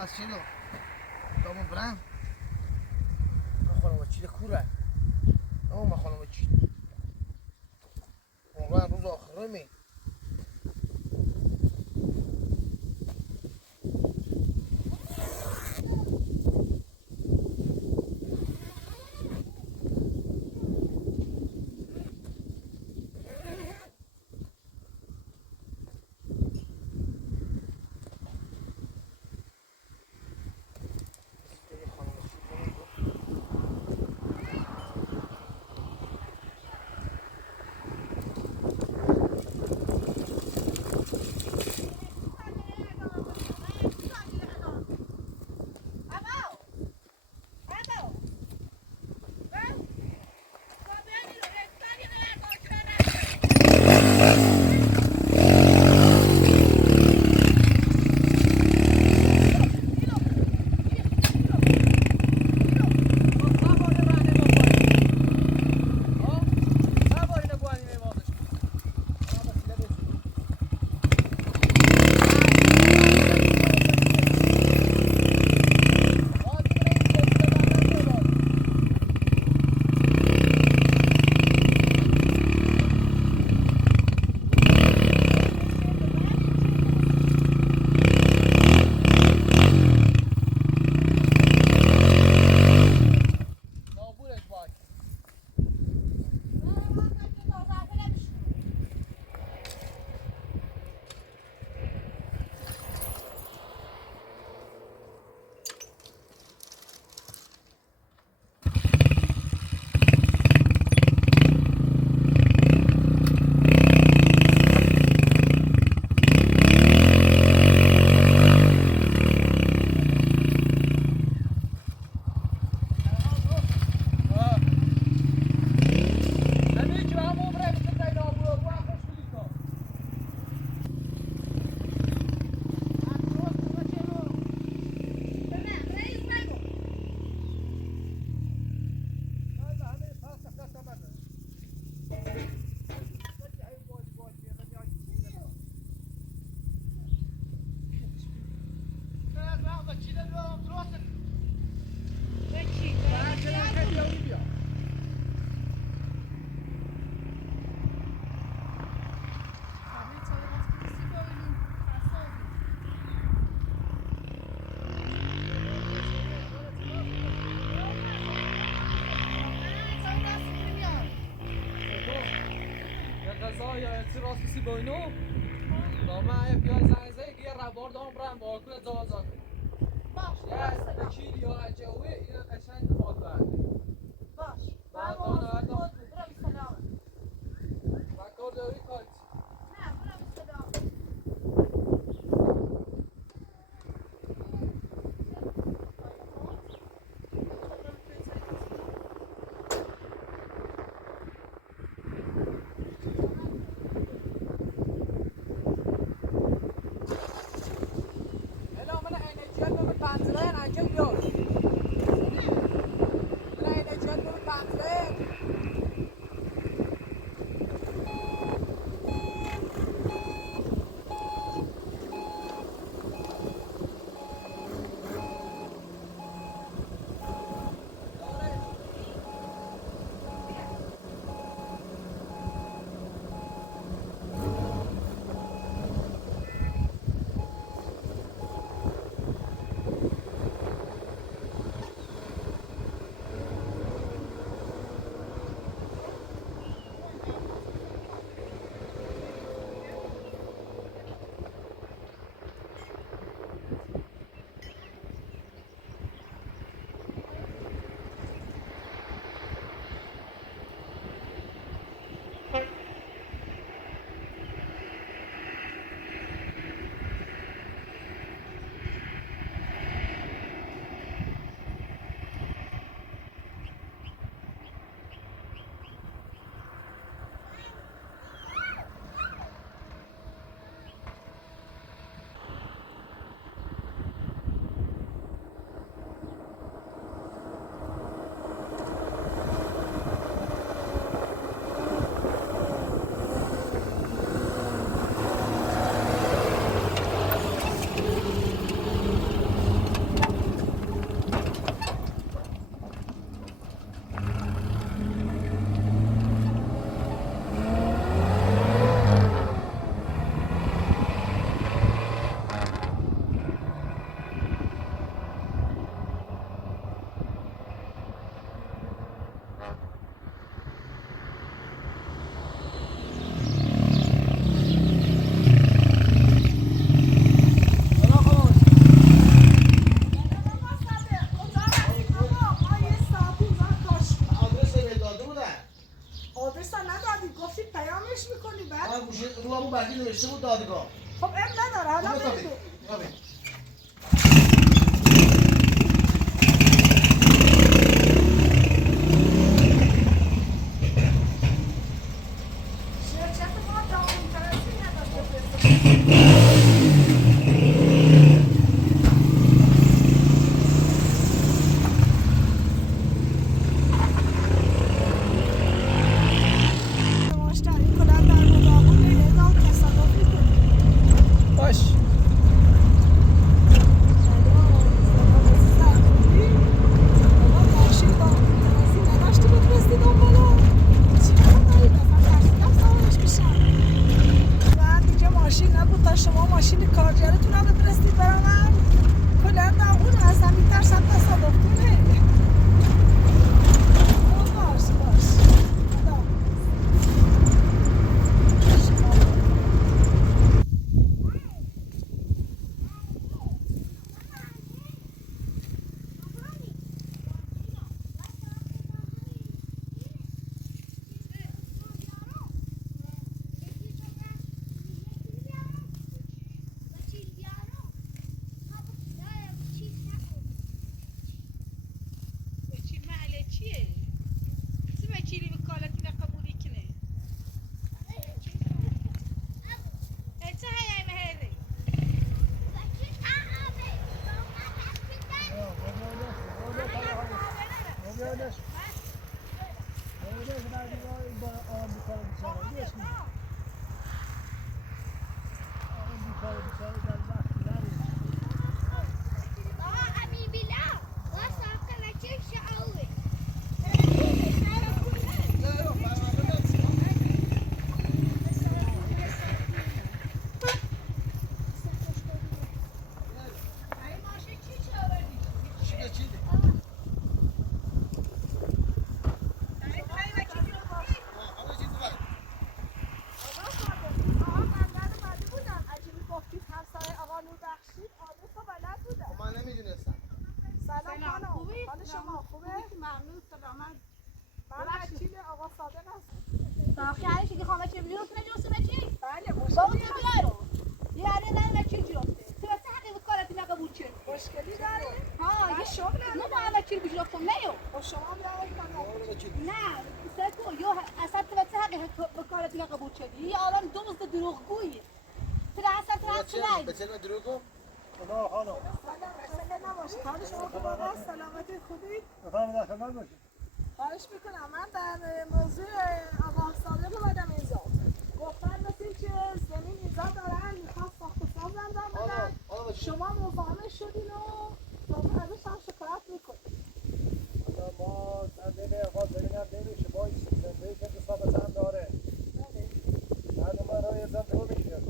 عوض شدو دامو برم خانم چی کوره ما خانم چی واقعا روز آخره می راستی باینو دامه پیاز زنگزه که یه ربار دام برم با کنه زازاد باش یه بکیل یا اجاوه این قشنگ خود برده باش برام برام سلام بکار داری کارت نه برام سلام Thank you. ندادی گفتی پیامش میکنی بعد من گوشه رو همون برگی نوشته بود دادگاه. خب ام نداره حالا بیا بگو بیا. شرکت ما داوم پرستی نداشته بفرسته مشتری کلن در مداخل اعلام تصادفی کنی باش ماشین با ترازی نداشتی بفرستی دنبالا چیکار دارید اصلا ترسیدم سوارش بشم بعد اینجا ماشین نبود تا شما ماشین کارگرتون هم بفرستید برامن کلن داغون اصلا میترسم تصادف کنه باش خدا وکیل محله چیه؟ چی وکیلی وکالتی نقبولی کنه؟ چه هایی مهره؟ من نمیدونستم. سلام خانم حال شما خوبه؟ ممنون سلامت من وکیل آقا صادق هستم ساخته که خواهد چه بیرون کنه جوسه چی؟ بله بابا مشکلی تو بیارو یعنی نه وکیل جوسته تو واسه حقی وکالتی نقبول چه؟ مشکلی داره؟ ها من شغل نه با وکیل بیشتر نیو خب شما بیایید من نه سکو یا اصلا تو واسه حقی وکالتی نقبول شدی یه آدم دوست دروغگویی تو اصلا تو به چه دروغو؟ خدا خانم سلام نباشید حال شما خوبه آقا سلامتی خوبی؟ بفرمایید در خدمت باشید. خواهش میکنم من در موضوع آقا صادق اومدم اینجا گفتن مثل این که زمین اینجا دارن میخواست ساخت و ساز انجام بدن شما مزاحم شدین و تازه ازش هم شکایت میکنید حالا ما زنده آقا زمین هم نمیشه با این زنده که قسمت هم داره بعد ما را یه زنده هم میشه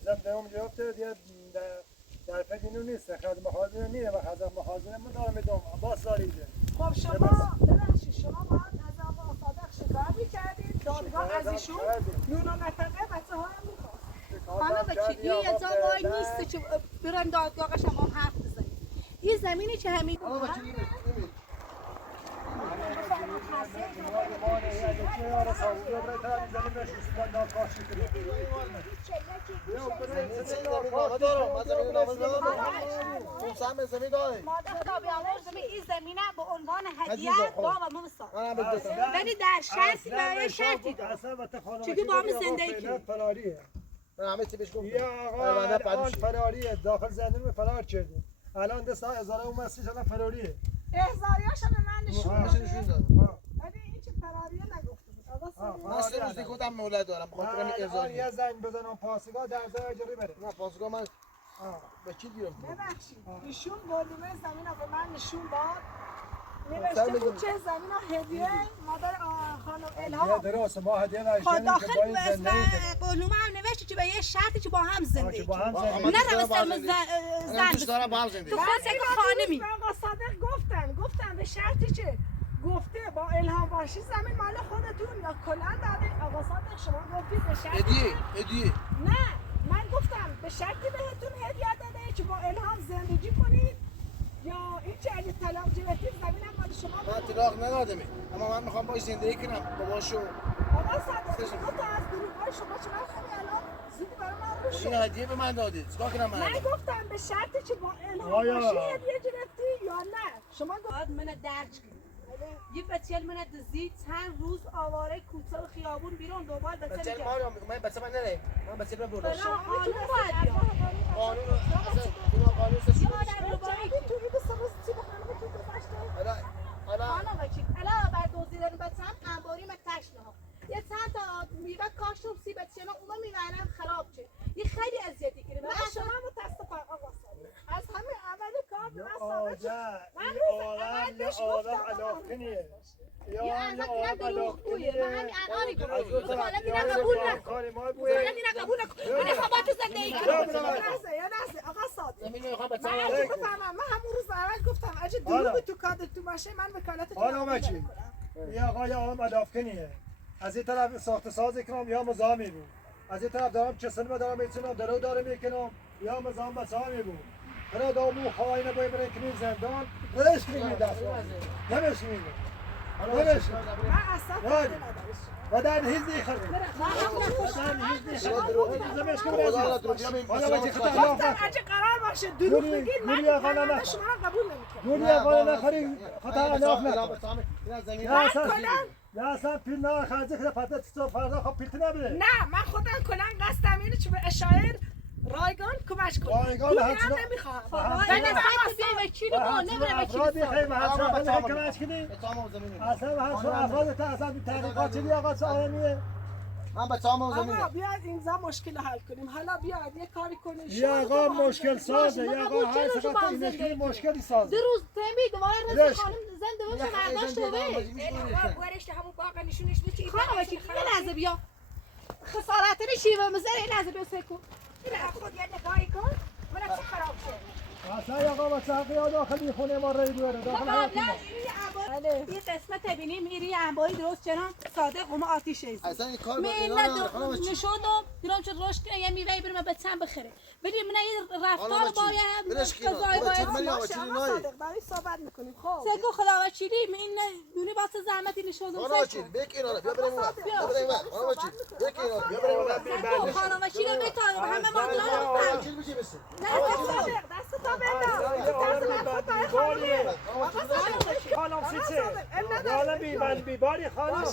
زنده هم جفته دیگه در فکر اینو نیست خد محاضره میره و خد محاضره ما دارم میدونم عباس داریده خب شما ببخشید شما باید از آقا صادق شکایت میکردید دادگاه از ایشون نون و نفقه بچه ها هم میخواست خانم وکیلی یه جا وای نیست که برن دادگاهش هم حرف بزنید این زمینی که همین آقا وکیلی نمید. مادر خدا بیامرز این زمینه به عنوان هدیه با ما بساز ولی در شرطی برای شرطی دار چون با هم زندگی کنیم همه چی بهش گفتم. یا آقا الان فراریه داخل زندان فرار کرده الان دست هزاره اون مسیح الان فراریه احضاریاشو به من نشون نشون داده داد. ولی این که فراریه نگفته بود آقا صادق من 3 روز دیگه گفتم مولد دارم بخاطر همین ارزایی. یه زنگ بزنم پاسگاه در اجاره بره نه پاسگاه من وکیل گیرم. ببخشید ایشون ولومه زمین رو به من نشون داد نوشته بود که زمین رو هدیه مادر خانم الهام درست ما هدیه خود نشدیم که داخل با این زندگی قانون هم نوشته که به یه شرطی که با هم زندگی با هم کنیم زندگی نه مثلا من دوست دارم با هم زندگی. تو خود یک خانمی آقا صادق گفتن به شرطی که گفته با الهام باشی زمین مال خودتون یا کلا داده آقا صادق شما گفتید به شرطی هدیه. نه من گفتم به شرطی بهتون هدیه داده که با الهام زندگی کنید یا این چه اگه طلاق گرفتید زمینم مال شما من طلاق ندادم اما من میخوام باش زندگی کنم باباشو. آقا صدق شما تا از دروغای شما چرا خیلی الان زودی برای من رو این شد هدیه به من دادید چیکار کنم من؟ من گفتم به شرطی که با الهام آیا. ماشین هدیه گرفتی یا نه شما باید منو درج کنی یه بچه منو دزدید چند روز آواره کوچه و خیابون بیرون دوبار بچه بچه ما رو من بچه من نره من بچه من برداشت بلا قانون باید بیاد قانون اصلا اینا قانون سه یه آدم رو باید تو این سمس چی بخوام که تو گذاشته حالا خانم وکیل الان بعد دوزیدن بچه‌م انباری من تشنه ها یه چند تا میوه کاشتم سی بچه من اونا میوه‌ام خراب شد یه خیلی اذیتی کردم من من شما متاسفم آقا صادق از همه عمل کار یا من ثابت شد من این روز آدم اول یا بهش آدم گفتم علاقنیه یه یا ازت آدم نه دروغگویه و همین الانی کن دخالتی یا نه قبول نکن کاری ما بوده دخالتی نه قبول نکن من میخوام با تو زندگی کنم یه لحظه آقا صادق زمین رو میخوام بچه من من اگه بفهمم من همون روز اول گفتم اگه دروغی تو کادت تو باشه من وکالتتون حالا وکیل این آقای آدم علاقنیه از این طرف ساخت سازی کنم یا مزاحمی بود از این طرف دارم چسنمه دارم میچینم درو دارم میکنم یا مزاحم بسامی بود برای دامو خواهینه باید برای کنیم زندان رش کنیم دست نمیش میگه نمیش من اصلا کاری ندارم و در هیزی خرده و در هیزی خرده زمش کنم حالا وچی خطا گفتم علاقه اگه قرار باشه دروغ بگید من گولی آقا کلام نخور. شما رو قبول نمیکنم گولی اقلا نخوری خطا علاقه نکن زمین یا اصلا پیل نه خرجه که پتت تو فردا خب پیلت نبره نه من خودم کلا قصدم اینه که به اشاعر رایگان کمش کنم رایگان پول هست هم نه. نمیخوام من اصلا بیای وکیل رو نمیره افرادی وکیل خیلی هست آقا افرادی بچه‌ها کمش کنی بچه‌ها زمین اصلا هست افراد تا اصلا تحقیقات چیزی آقا سالمیه من بچه‌ها زمین آقا بیاید اینجا مشکل حل کنیم حالا بیاید یه کاری کنیم یا آقا مشکل سازه یا آقا هر چقدر این مشکلی سازه دو روز تمی دوباره رسید خانم زنده باشه برداشت آقا برشت همون باقا نشونش بدید خانم وکیل یه لحظه بیا خسارت میشیوه مزر یه لحظه بیا سکو خود یه نگاهی کن من چه خراب شد اصلا آقا با ساقی داخلی خونه ما رای دوره داخل حیاتی ما یه قسمت ببینیم میری انباری درست چنان صادق و آتیش ایست اصلا این کار با من اینا نه نشودم دیرم چه روش کنه یه میوه بریم به چند بخره ولی من این رفتار باید قضای باید برای صحبت میکنیم خب سکو خدا وکیلی این دونی باست زحمتی نشودم خانم وکیل بک اینا بیا بریم اون بیا بریم اون خانم وکیل بک اینا بیا بریم اون سکو خانم وکیلی بتاد همه ما خانم وکیل بچی بس دست تا بنداز خانم سیچه یالا بیبند بیباری خانم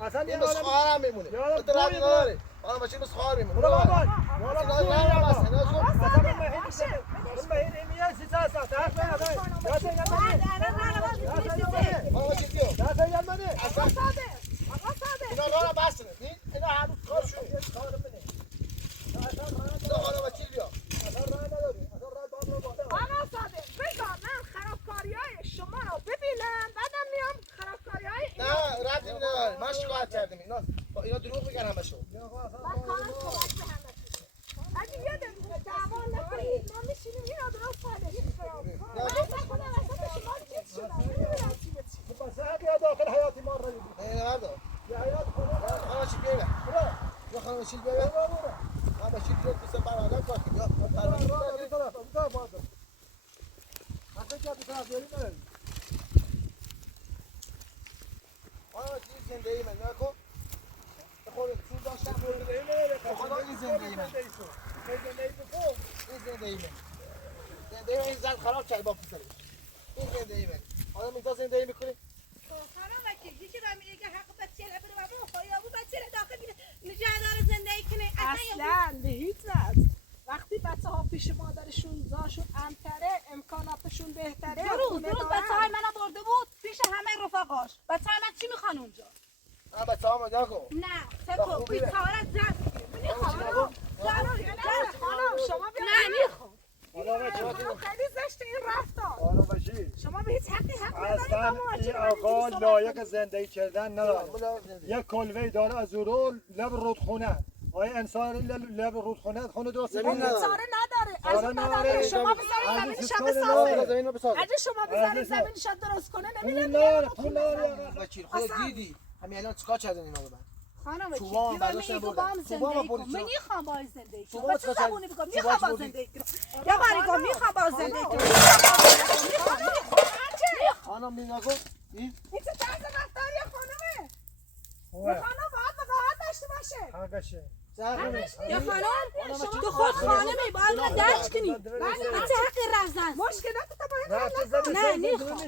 اصلا این یه بس عالم خواهرم میمونه یالا تو رابطه نداره خانم وکیل بس خواهر میمونه برو بابا یالا یالا بس اصلا من این میاد سیچه هستم طرف من دست یاد خانم وکیل بیا دست یاد منه اصلا اینا راه بس اینا هنوز کار شو خانم وکیل بیا آقا صادق بگو من خرابکاری‌های شما رو ببینم بعدم میام خرابکاری‌های نه رد نداره من شکایت کردم اینا دروغ میگن همشون من کارم کمک به همه اگه یادم دعوا نکنید ما میشینیم این آدرس صادقی خراب من اصلا خودم اصلا شما چیز شدم نمیدونم چی به چی بس بیا داخل حیاتی ما رای نه نردا بیا حیات خونه خانم وکیل بیا یا خانم وکیل بیا من وکیل تو دوست برادر کار کنم زندگی من نکن خودت تو داشتم خدا این زندگی من این زندگی من این زن خراب کرد با پسرش این زندگی من آدم اینجا زندگی میکنه خانم وکیل یکی با میگه که حق بچه رو برو بابا خواهی بچه رو داخل نجادار زندگی کنه اصلا به هیچ وجه وقتی بچه ها پیش مادرشون زاشون امتره امکاناتشون بهتره درود بچه های من برده بود پیش همه رفقاش بچه های من چی میخوان اونجا نه بچه ها مدر کن نه سکو بی تارت زن خانم شما نه میخوام خانم خیلی زشته این رفتار خانم وکیل شما به هیچ حقی حق اصلا این آقا لایق زندگی کردن نداره یک کلوه داره از رو لب رودخونه آیا انسان لب رودخونه خونه درست زمین کنه؟ نداره. چاره نداره از اون نداره شما بذارید زمینش هم بسازه زمین رو بسازه اگه شما بذارید زمینش هم درست کنه پول نمیده نداره پول نداره وکیل خودت دیدی همین الان چیکار کردن اینا به من خانم چی؟ چوبام بیا برداشتم میگو بردم. با هم چوبام زندگی کن. بردی من چرا؟ میخوام با زندگی کنم. چوبام با چه چرا؟ زبونی بگم؟ چوبام میخوام با بردی. زندگی کنم. یا بریگا میخوام با زندگی کنم. خانم بی نگو. این چه طرز رفتاریه خانمه؟ یه خانم باید وقاحت داشته باشه. حقشه یا خانم تو خود خانمی باید ما درک کنی. این چه حقی رفتن؟ مشکلات تو باید حل نکنی. نه نیخوام.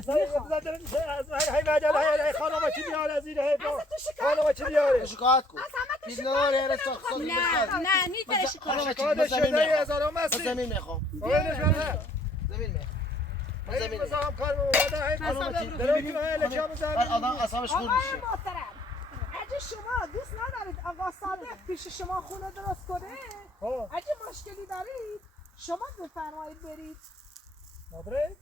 خانم چی بیاره از این حیفا اصلا تو شکایت خانم چی بیاره شکایت کن. از همه تو چیز شکایت نداره کنه. رستا خود نه نیتره شکار. شکایت شده از آرام من هستی زمین میخوام. زمین میخوام. من زمین میخوام. مزاحم کار اومده هی خانم چی؟ ببینید لجام زمین آدم اصابش خورد آقای میشه. محترم اگه شما دوست ندارید آقا صادق پیش شما خونه درست کنه اگه مشکلی دارید شما بفرمایید برید مادره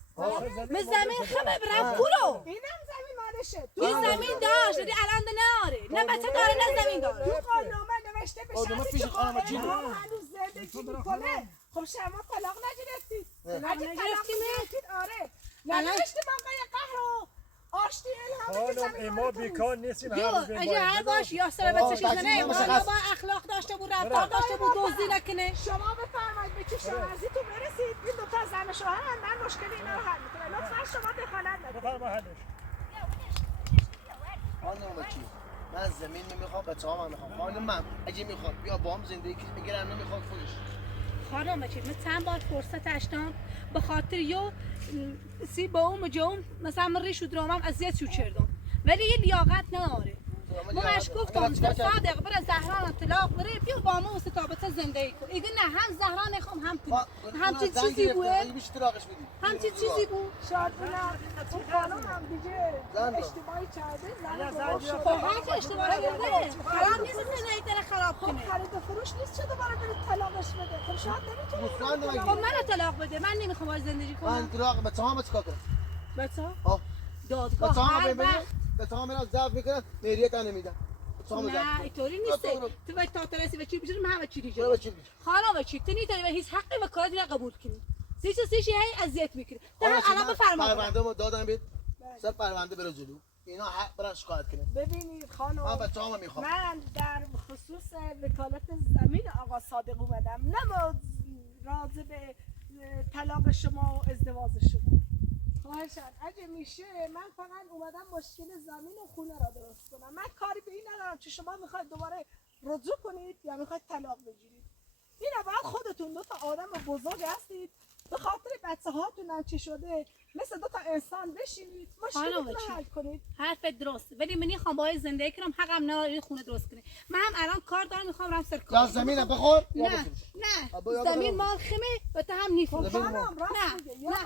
من زمین خمه برم کلو. اینم زمین مالشه این زمین داشت دیدی الان ناره. نه بچه داره نه زمین داره. تو قانونامه نوشته به آدم شرطی پیش که خانم چی الهام هنوز زندگی میکنه خب شما طلاق نگرفتید اگه طلاق نگرفتید آره ننوشته موقع قهر و آشتی الهام که خانم زمین ما مالتون بیکار نیستیم جو اگه هر باش یا سر بچه چیز نه بالا با اخلاق داشته بود رفتار داشته بود دزدی نکنه. شما بفرمایید به چه شوهرزیتون برسید این دو تا زن شوهرن من مشکل اینا رو حل میکنم لطفا شما دخالت نکنید بفرما حلش خانم چی؟ من زمین نمیخوام بچه ها من میخوام. خانم من اگه میخواد بیا با هم زندگی کنیم اگر هم نمیخواد خودش. خانم چی؟ من چند بار فرصت داشتم به خاطر یو سی با اون جون مثلا من ریش و درامم اذیت شو کردم ولی یه لیاقت نداره. ما مش گفتم صادق بره زهران طلاق بره بیا با ما استتابت زندگی کن. ایگه نه هم زهران نخوام هم همچین چیزی بوده. همچین چیزی بود. شاید اون خانم هم دیگه اشتباهی کرده زن درست شده. خب هر که اشتباه کرده خراب نیست زندگی داره خراب خب کنه. خرید و فروش نیست چه دوباره برید طلاقش بده خب شاید نمیتونید خب من طلاق بده من نمیخوام باید زندگی کنم. من طلاق بچه ها چیکار کنم؟ بچه ها دادگاه بچه ها هر ببینید وقت بچه ها میرن ضعف میکنن مهریت نمیدن. نه اینطوری نیست. تو باید تا ترسی به چی بیشتر من همه چی دیگه. چرا چی؟ خانم چی؟ تو نیتونی به هیچ حقی و کاری را قبول کنی. سیچی هی اذیت میکنی. تو الان بفرما. پرونده ما دادن بهت. سر پرونده بره جلو. اینا حق برن شکایت کنن. ببینید خانم من بچه‌هامو میخوام. من در خصوص وکالت زمین آقا صادق اومدم نه راضی به طلاق شما و ازدواج شما. خواهشاً اگه میشه من فقط اومدم مشکل زمین و خونه را درست کنم. من کاری به این ندارم که شما میخواید دوباره رجوع کنید یا میخواید طلاق بگیرید. اینا باید خودتون دو تا آدم بزرگ هستید به خاطر بچه هاتون هم چی شده مثل دو تا انسان بشینید مشکلتون رو حل کنید. حرف درسته ولی من میخوام باید زندگی کنم حقم نداره خونه درست کنه. من هم الان کار دارم میخوام رم سر کار. یا زمین بخور نه زمین مال خمه و تو هم نیفروشی. خانم راست میگه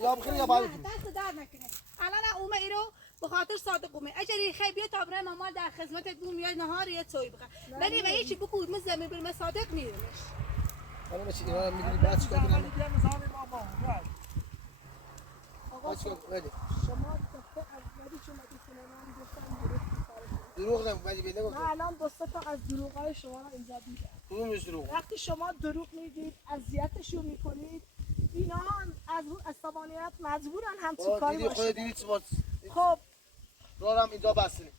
یا بخیر یا باید دست در نکنه. الان اومه ایرو به خاطر صادق اومه اجری خیلی بیا تا برای مامان در خدمتت بوم یا نهار یا چای بخور ولی و هیچ بگو من زمین برم صادق میرمش. حالا چی اینا میگی بعد چیکار کنم؟ آقا چیکار کنم؟ شما دفعه اولی که اومدی خونه من گفتم دروغ نگو ولی بده گفتم. من الان دو سه تا از دروغای شما رو اینجا دیدم. کدوم دروغ؟ وقتی شما دروغ میگید اذیتشون میکنید اینا از اون عصبانیت مجبورن همچین کاری دیدی خود باشه. دیدی چی خب راهم اینجا بستنی.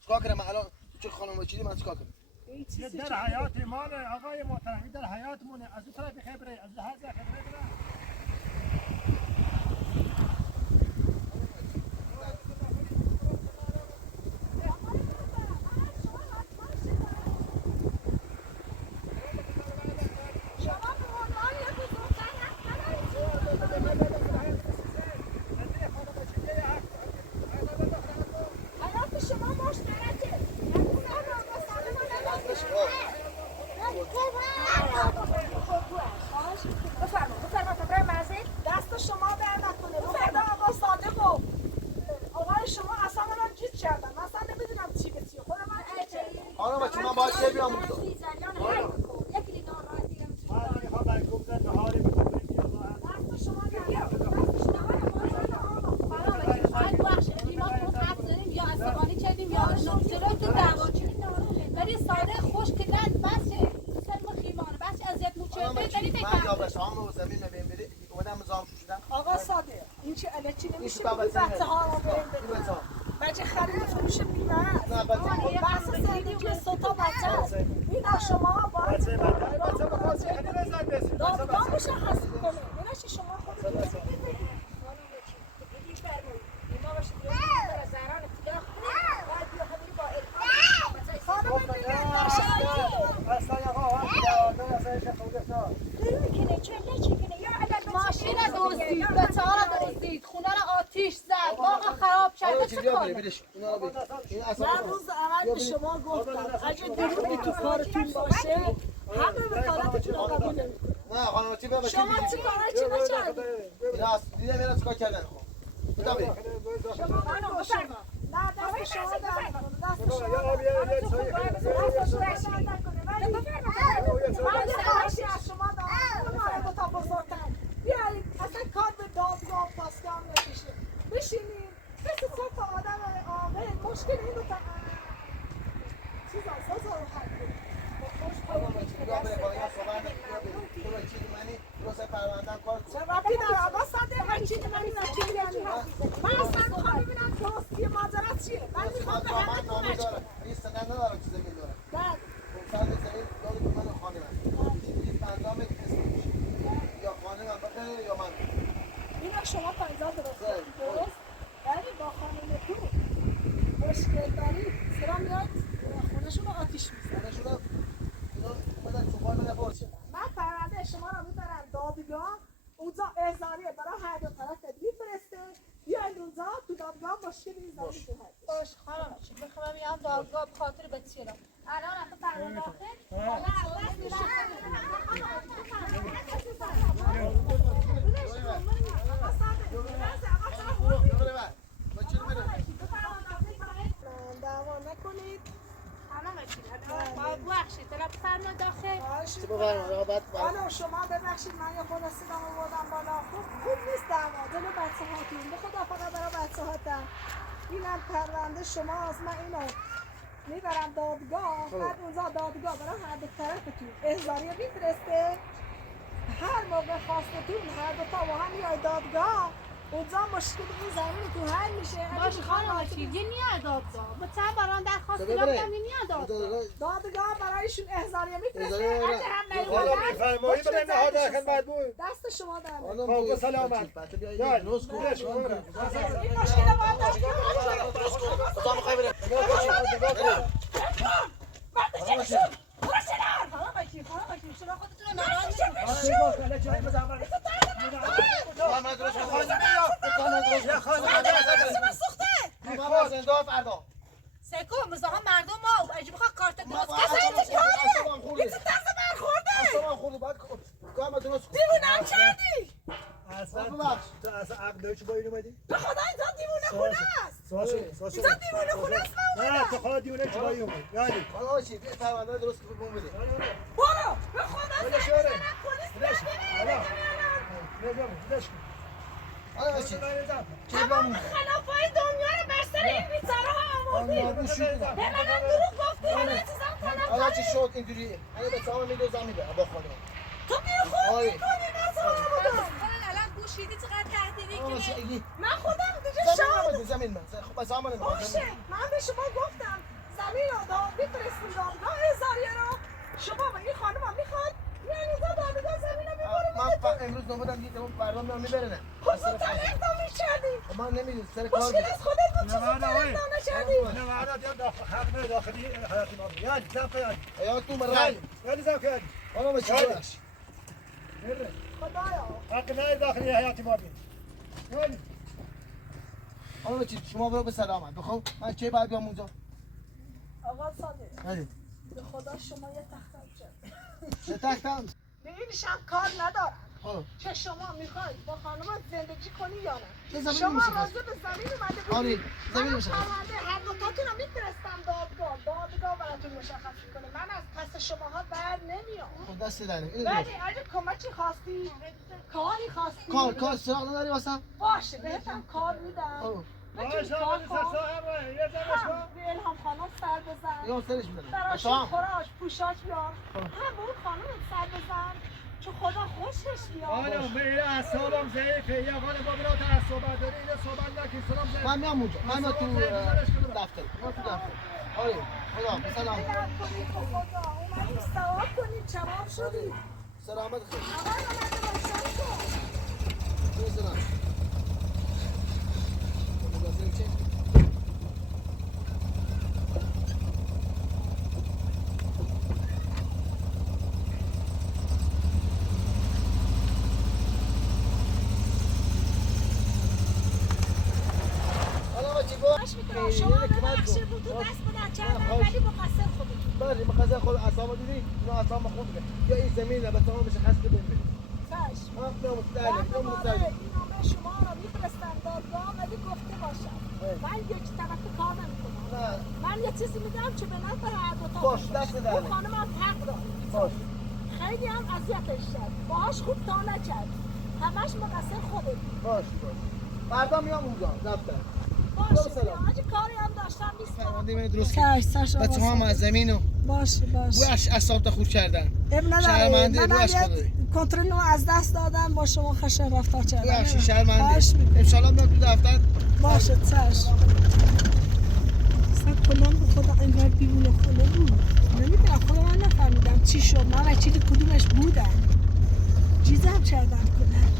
چیکار کنم الان تو خانم چیدی من چیکار کنم؟ این چیزی در حیات مانه آقای محترم در حیات مونه از اون طرف خبره از هر جا خبره بره بچه خرید فروش بیمه است. نه بچه بحث زندگی سوتا بچه است. اینا شما باید بچه بخواست خیلی رزد بسید. دادگاه مشخص کنه. اینا چی شما خودتون بگید. خانم بگید ماشین دزدید، بچه‌ها رو دزدید، خونه رو آتیش زد، باغ خراب کرد. چه کاری؟ من روز اول به شما گفتم اگه درودی تو کارتون باشه همه وکالتتون رو قبول نمی‌کنم. نه خانم چی بابا شما چی کاره چی نکردید؟ اینا دیدم اینا چیکار کردن خب بودم شما منو بفرما. نه دست شما در نکنه. دست شما یا آب یه چایی دست شما در نکنه. ولی من خواهشی از شما دارم. اون دو تا بزرگتر. بیایید اصلا کار به دادگاه پاسگاه نمیشه. بشینید. مثل سه تا آدم عاقل مشکل این دو تا چیزا سازا رو حل کنید. ربطی داره عباس صادق وکیل منی وکیل یعنی من اصلا میخوام ببینم درستی ماجرا چیه من میخوام به همه کمک کنم این سند ندارم چیزی زمین دارم بعد سند زمین داره که من خانه من این بندام اسمش یا خانه من بخره یا من اینا شما پنجاه درست درست ولی با خانمتون مشکل دارید سرا میاد خونهشون رو آتیش میزنه خونهشون اینا اومدن چوبان من نپرسید من پرونده شما رو میبرم دادگاه اونجا احضاریه برای هر دو طرف میفرسته بیاید اونجا تو دادگاه مشکلی زمین تو حل باش خانم میخوام بیام دادگاه به خاطر بچه‌ها. الان رفت فرمان داخل. دعوا نکنید ببخشید طرف فرمان داخل. چه بفرمایید بعد حالا شما ببخشید من یه خود صدام آوردم بالا خوب نیست دعوا جلو بچه هاتون به خدا فقط برای بچه هاتم اینم پرونده شماست من اینو میبرم دادگاه بعد اونجا دادگاه برای هر دو طرفتون احضاریه میفرسته هر موقع خواستتون هر دو تا با هم میای دادگاه اونجا مشکل این زمینتون حل میشه باش خانم وکیل یه نیاد دادگاه با چند باران درخواست دادم نیاد دادگاه. دادگاه برایشون احضاریه میفرسته احضاریه اگه هم حالا نیومدن میفرمایی بریم نهار داخل بعد دست شما در خب سلامت یا درست کن این مشکل باید دادگاه خدا میخوای بره شما خودتون رو ناراحت سکو مزاحم مردم ما اگه بخواد کارت درست دیوونم کردی اصلا عقل داری چه با این اومدی؟ به خدا اینجا دیوونه خونه است اینجا دیوونه خونه است من نه تو خواهد دیونه چه با این اومد یعنی حالا چی پرونده درست که بگم بده برو به خدا زنگ بزنم پلیس حالا چی تمام خلافای دنیا رو بر سر این بیچاره ها آوردی به منم دروغ گفتی همه چیزم حالا خلافای چی شد اینجوریه اگه به تمام میدوزم میده با خانم تو بیخود میکنی نزا الان گوشیدی چقدر تهدیدی کنه من خودم دیگه شاد زمین من خب بس همون باشه من به شما گفتم زمین رو بفرستیم دادگاه احضاریه رو شما و این خانم هم میخواد میان اینجا دادگاه زمین رو میبریم من امروز نمودم دیدم فردا میام میبرنه خب زودتر اقدام میکردی من نمیدونم سر کار مشکل از خودت بود چه زودتر اقدام نکردی نه معنا حق داخلی حیاتی ما یعنی زم کردی یا تو مرای یعنی زم کردی حالا ما چی باش خدایا حق نه داخلی حیاتی ما بی یعنی حالا چی شما برو به سلامت بخوام من کی بعد بیام اونجا آقا صادق بله به خدا شما یه تختم کرد چه تختم به اینش هم کار ندارم خب که شما میخواید با خانومت زندگی کنی یا چه نه زمینی شما میشه راجع به زمین اومده بودید آره زمین من میشه پرونده هر دوتاتون رو میفرستم دادگاه براتون مشخص میکنه من از پس شماها بر نمیام خب دست داره ولی اگه کمکی خواستی کاری خواستی کار سراغ نداری واسم باشه بهتم کار میدم بتونی کار کن به الهام خانم سر بزن یا سرش میزنم براش خوراش پوشاش بیار همون خانم سر بزن چون خدا خوشش بیاد. خانم من اعصابم ضعیفه یا خانم با برات صحبت داری اینا صحبت نکن سلام زد من میام اونجا من تو دفتر آره خدا سلام خدا اومدیم ثواب کنیم چمام شدیم. سلامت خیر آقا اومده باشم کن. سلام شما ببخشید بود تو دست بدن کردن ولی مقصر خودتون. بله مقصر خود اعصاب دیدی نه اعصاب خود یا این زمینه به تمام مشخص بدیم چشم. من مستعد این نامه شما رو میفرستم دادگاه ولی گفته باشم من یک طرفه کار نمیکنم. من یه چیزی میدم که به نفع هر دو تا باش دست در اون خانم هم حق داره. باش خیلی هم اذیتش کرد باهاش خوب تا نکرد همش مقصر خودت. باش فردا میام اونجا دفتر باشه آجی کاری هم داشتم نیستم. فرمانده من درست کرد بچه هم از زمینو باشه بو اصاب خود کردن شرمنده بو اش خدایی کنترل رو از دست دادم با شما خشن رفتار کردم. بخشی شرمنده انشالله میاد تو دفتر باشه چشم. اصلا کلان به خدا انگار بیرون خونه بود نمیدونم خدا من نفهمیدم چی شد من وکیل کدومش بودم جیزم کردم کنم.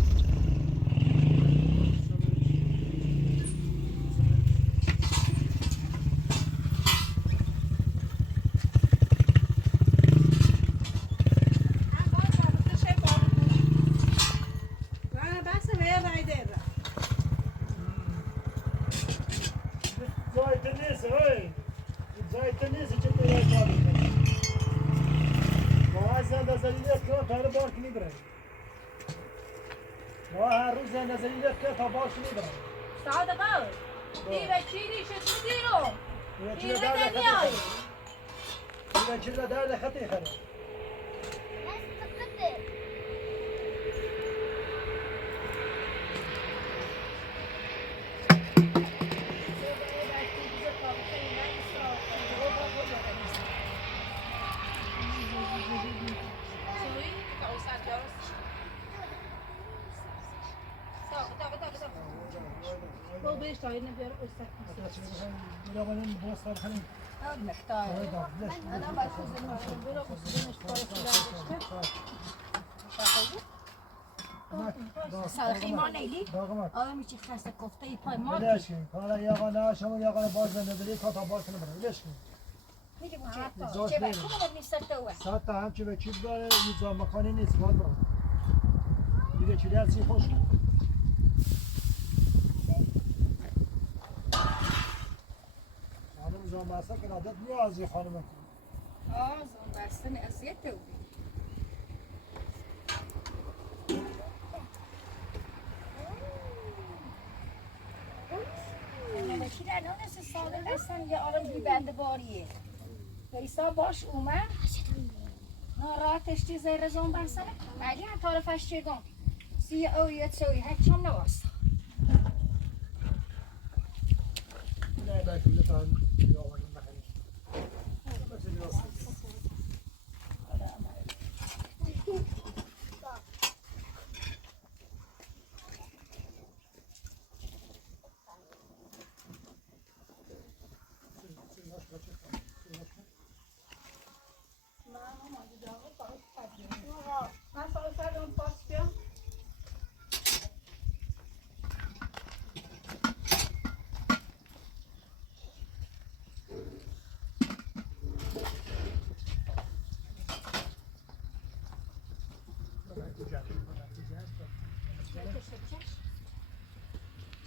هر روز نظری لفت تا باش میبرم. صادقه این وکیلی چطور دیرو؟ این نمیای. این وکیل در خطی خره. صادقی ما نیلی؟ آدم میچی خسته کفته ای پای ما بلش کن کالا یاغانا شما یاغانا باز نظری تا باز کنه بلش کن میگه بچه چه باید کدوم نیسته اوه ساعت تا همچه به چیز داره یه مکانی نیست باید برم دیگه چیلی هستی خوش کن خانم زمان بسته که عادت میو از یه خانم کن زمان بسته می ازیت اوه وکیل الان است صادق هستن یه آرام بی بنده باریه فریستا باش اومد ناراحتش چیز رزون بسته ولی هم طرفش چیدم سی اویت سوی هک چون نواستا نه بکیله تا هم یاغانیم بخنی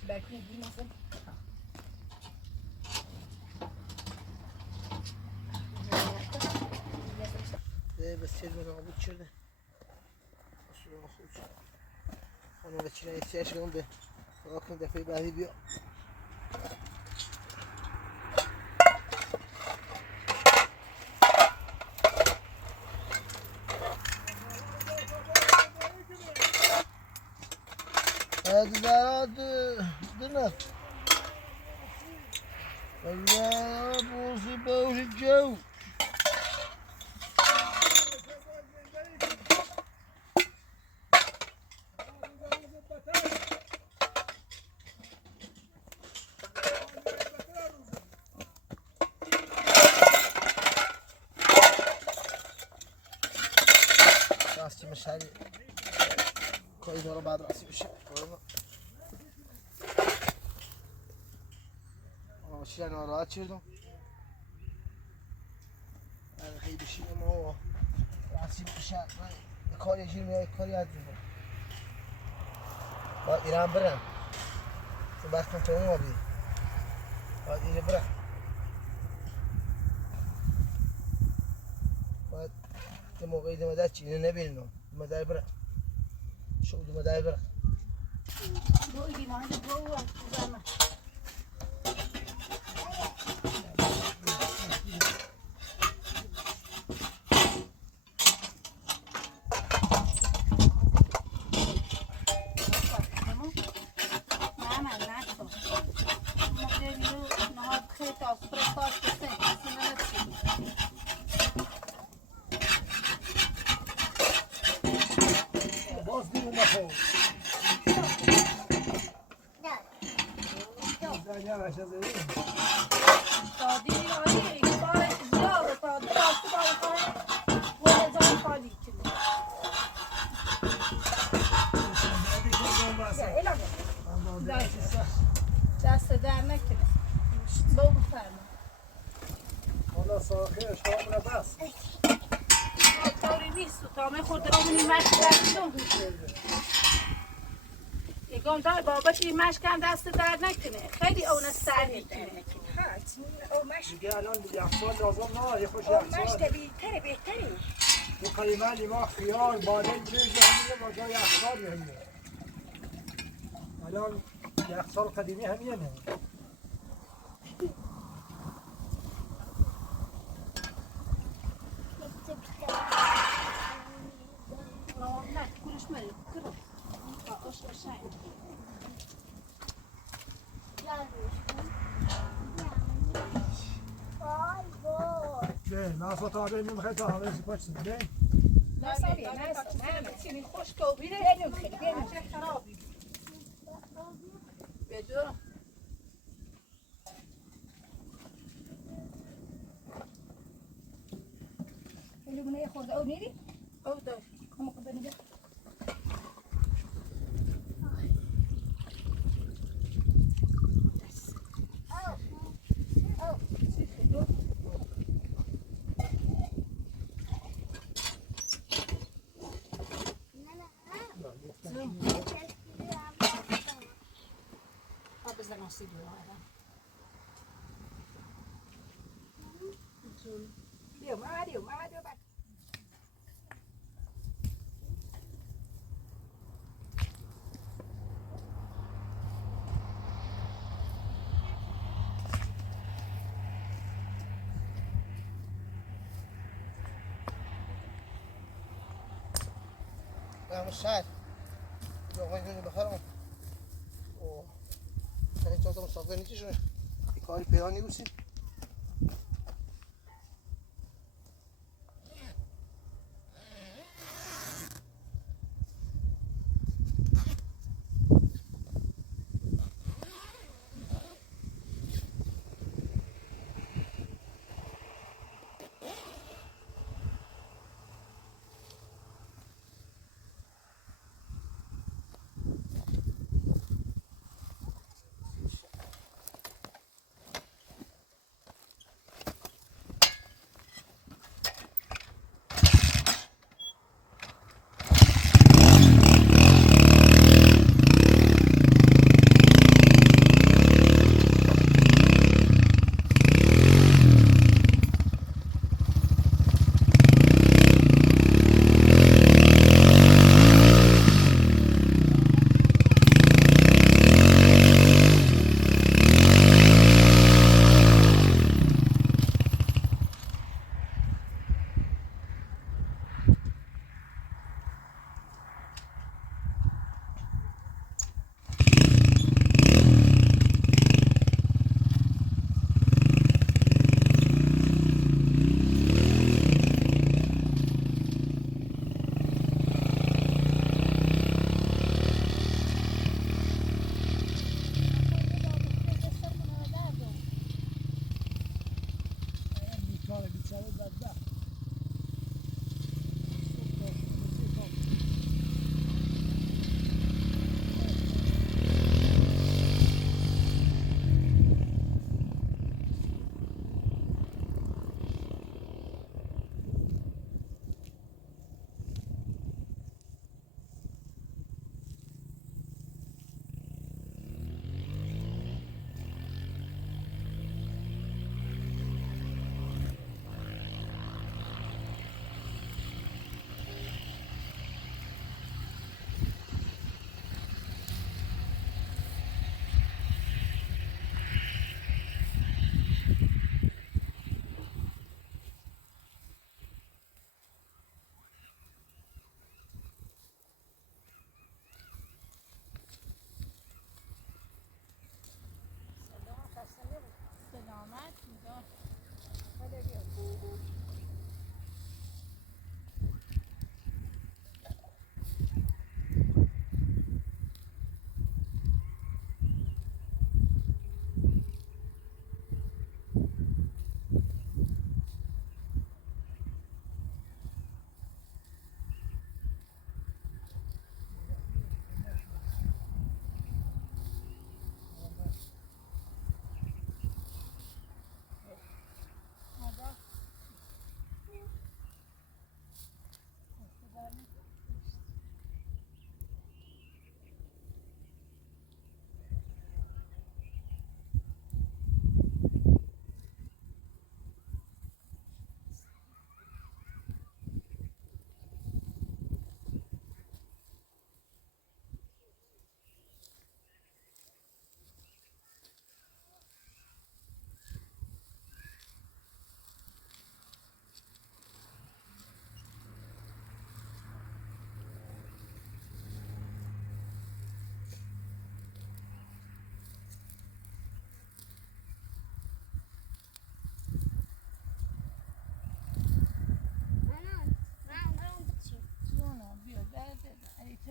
Belki bilmezsin. بس چه جوری آبود شده شروع خوب شد خانم وکیل احتیاج کنم به خدا کنم دفعه بعدی بیا ادزارات دنف الله بوزي بوزي الجو خیلی کاری داره بعد راسی بشه چی ناراحت شدم خیلی بشینم و راسی بشه کاری جیر میاد کاری از جور باید ایران برم چون بستم تو اون آبی باید اینجا برم باید یه موقعی دمده چی اینو نبینم دمده برم شو دمده برم برو ایمان برو زمان باز دیگه نخور زنی هم عشق زنی سادی آیه یک بار زیاد سادی راستی بار کنه ولدان خالی کنه دست در نکنه بابو فرما حالا ساخه اشتامونه بس کاری نیست و تا من خود را منی مشک دستم یکم دار بابت این مشک هم دست در نکنه خیلی اون سری کنه دیگه الان یخسال لازم نه یه خوش یخسال بهتره تو قیمه لیما خیار بادم چیز همینه با جای یخسال همینه الان یخسال قدیمی همینه نه کلش مری کرو آش آشای نه ناسا تا به نمیخواد تا همه سپاس نه نه چی خوش کو بیره خیلی خرابی بدو خیلی یه خورده او میری؟ او دار کم خورده نگه بزن آسیب رو آدم بیو بعد برم شهر جاقای هنو بخرم این چهار تا مسافر نیستشون کاری پیدا نیستیم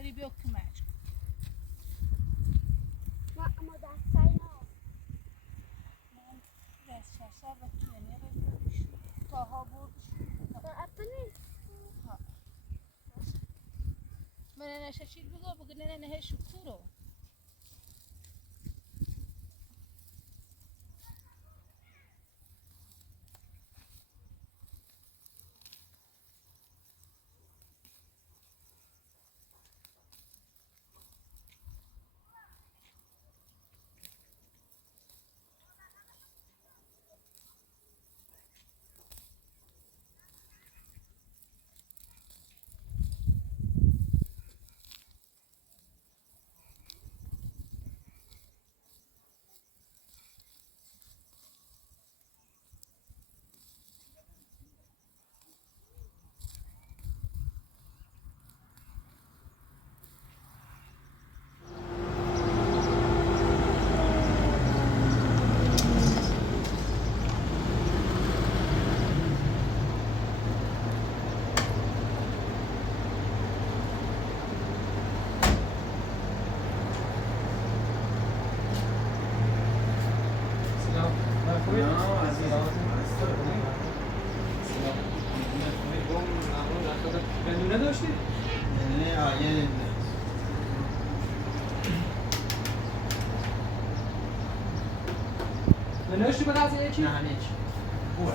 داری بیا کمک کن. ما دستایی من دست شرشر و کنی بگیرمش تاها بردش اپنی ها من نشه چیل بگو بگو نه شکورو بنونه داشتی؟ نه آیه بنوشتی به قضیه یکی؟ نه همه چی خوبه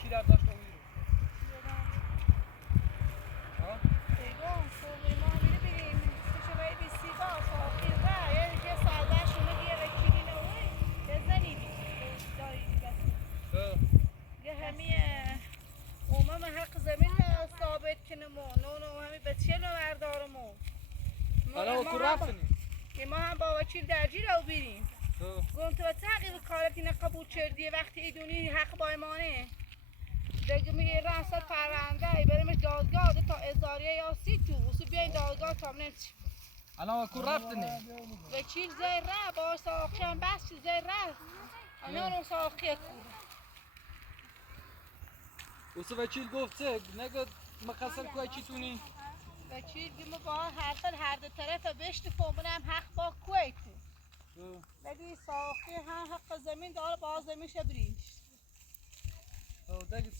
وکیل داشت اویرو ها پیگاه صبح ما میره بریم چه باید بیستی با فاقی و یا که سالده شما دیگه وکیلی نوی بزنیدی داری یه همیه اومم حق زمین ثابت کنمو نو همی بچه نو مردارمو حالا کو رفتنی که ما هم با وکیل درجی رو بریم گفتم تو تحقیق کارت اینه قبول کردی وقتی ایدونی حق با امانه دیگه میگه راست پرونده بریمش دادگاه تا ازاریه یا سی جو واسه بیاین دادگاه تا نمیشه الان کو رفتنی وکیل زیر ره با ساقی هم بس زیر ره انا رو ساقی کنه واسه وکیل گفت چه نگه مقصر کوی چی تونی وکیل گیم با هر دو طرف بشت فهمونم حق با کویتو ولی ساقی هم حق زمین داره باز زمینش بریش دیگه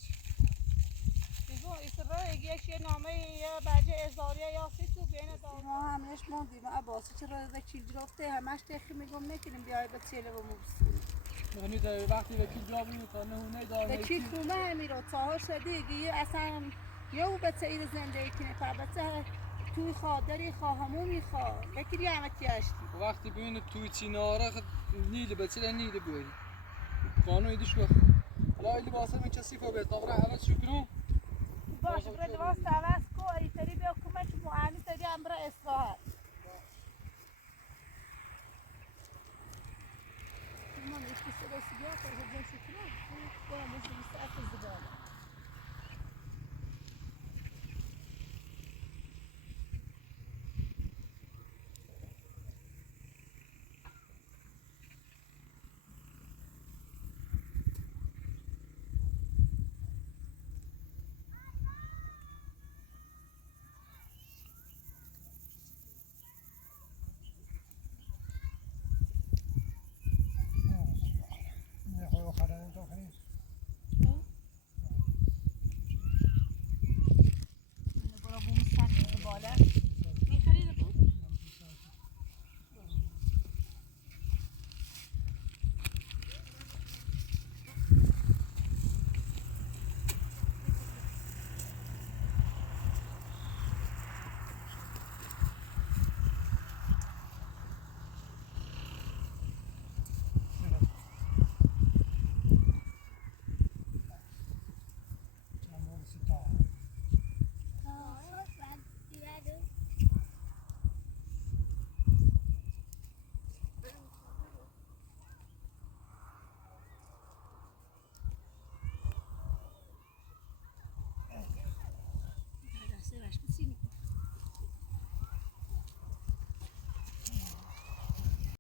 دیگه ایسرا یه نامه یا بجه ازاریه یا سی تو بین داره ما همش موندیم عباسی چرا وکیل گرفته همش تخی میگم نکنیم بیای به چله و مبسون مهنی تا وقتی وکیل جا بینی تا نهونه داره وکیل خومه همیرو چهار شدیگی اصلا یه به سیر زندگی کنه فبته توی خادری خواهمون میخواه وکیلی همتی هشتی وقتی ببینه توی چیناره نیلی بچه نیلی بیایی قانون ایدیش گفت لا ایلی باسه من کسی فو بیت نبره عوض شکرون باشه برای دوست